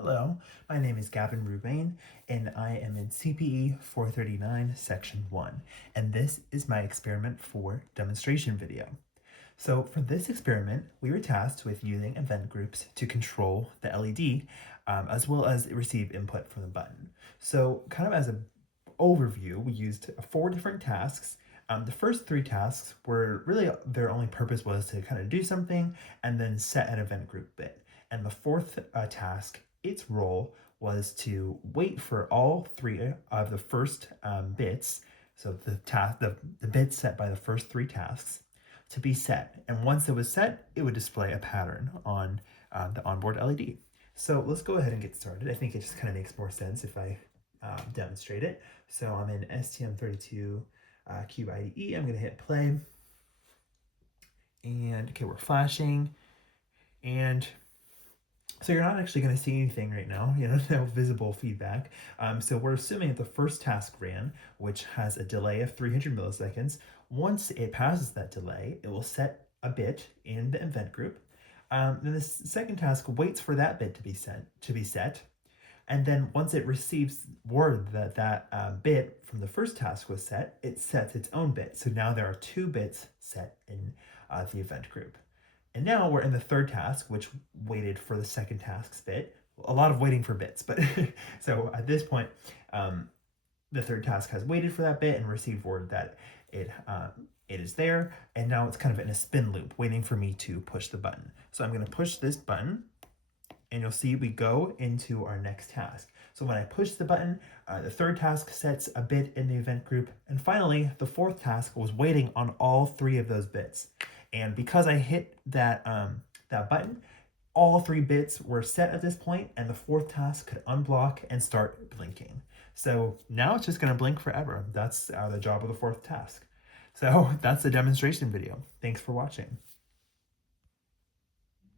Hello, my name is Gavin Rubain, and I am in CPE 439, Section 1, and this is my experiment for demonstration video. So for this experiment, we were tasked with using event groups to control the LED, as well as receive input from the button. So kind of as an overview, we used 4 different tasks. The first 3 tasks were really, their only purpose was to kind of do something and then set an event group bit. And the fourth task, its role was to wait for all 3 of the first bits, so the bits set by the first 3 tasks, to be set. And once it was set, it would display a pattern on the onboard LED. So let's go ahead and get started. I think it just kind of makes more sense if I demonstrate it. So I'm in STM32 Cube IDE. I'm going to hit play. And okay, we're flashing. And so you're not actually going to see anything right now, no visible feedback. So we're assuming that the first task ran, which has a delay of 300 milliseconds. Once it passes that delay, it will set a bit in the event group. Then the second task waits for that bit to be set. And then once it receives word that that bit from the first task was set, it sets its own bit. So now there are 2 bits set in the event group. And now we're in the third task, which waited for the second task's bit. A lot of waiting for bits, but so at this point, the third task has waited for that bit and received word that it is there. And now it's kind of in a spin loop, waiting for me to push the button. So I'm going to push this button, and you'll see we go into our next task. So when I push the button, the third task sets a bit in the event group. And finally, the fourth task was waiting on all 3 of those bits. And because I hit that, that button, all 3 bits were set at this point, and the fourth task could unblock and start blinking. So now it's just going to blink forever. That's the job of the fourth task. So that's the demonstration video. Thanks for watching.